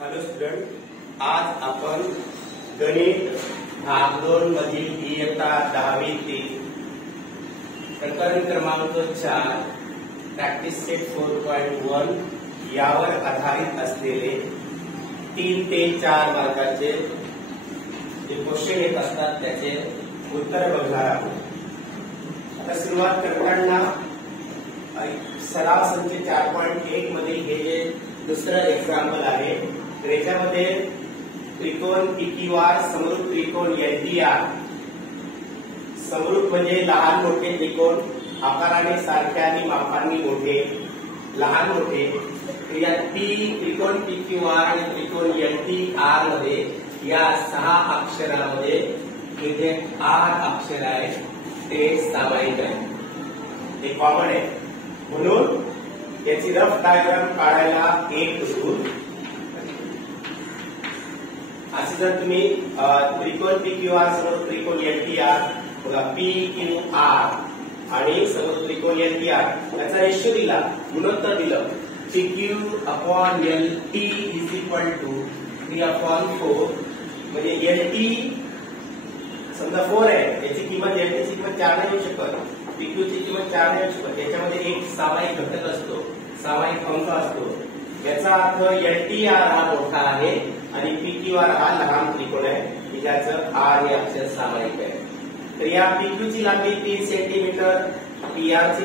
Hello student, आज आपण गणित भाग 2 मधील इयत्ता 10वी प्रकरण क्रमांक 4 प्रॅक्टिस सेट 4.1 यावर आधारित असलेले 3 ते 4 मार्काचे जे क्वेश्चन येत असतात त्याचे उत्तर बघणार आहोत। आता सुरुवात करताना सराव संच 4.1 मधील हे जे दुसरं एक्झाम्पल आहे, तर याच्यामध्ये त्रिकोण PQR समरूप त्रिकोण LTR, समरूप म्हणजे लहान मोठे त्रिकोण, आकाराने सारखे आणि मापांनी मोठे लहान मोठे। या त्रिकोण PQR आणि त्रिकोण LTR मध्ये या 6 अक्षरामध्ये इथे R अक्षर आहे ते सामायिक आहे, ते कॉमन आहे। म्हणून याची रफ डायग्राम काढायला एक रूल असे, जर तुम्ही त्रिकोण PQR समोर त्रिकोण LTR बघा, PQR आणि समोर त्रिकोण LTR याचा रेशो दिला, गुणोत्तर दिलं PQ/LT = 3/4 म्हणजे LT समजा 4 आहे, याची किंमत LT ची किंमत 4 नाही येऊ शकत, PQ ची किंमत 4 नाही येऊ शकत। याच्यामध्ये एक सामायिक घटक असतो, सामायिक अंक असतो। याचा अर्थ LTR हा मोठा आहे आणि PQR हा लहान त्रिकोण आहे, ज्याचं R हे अक्षर सामायिक आहे। तर या PQ ची लांबी 3 सेंटीमीटर, PR ची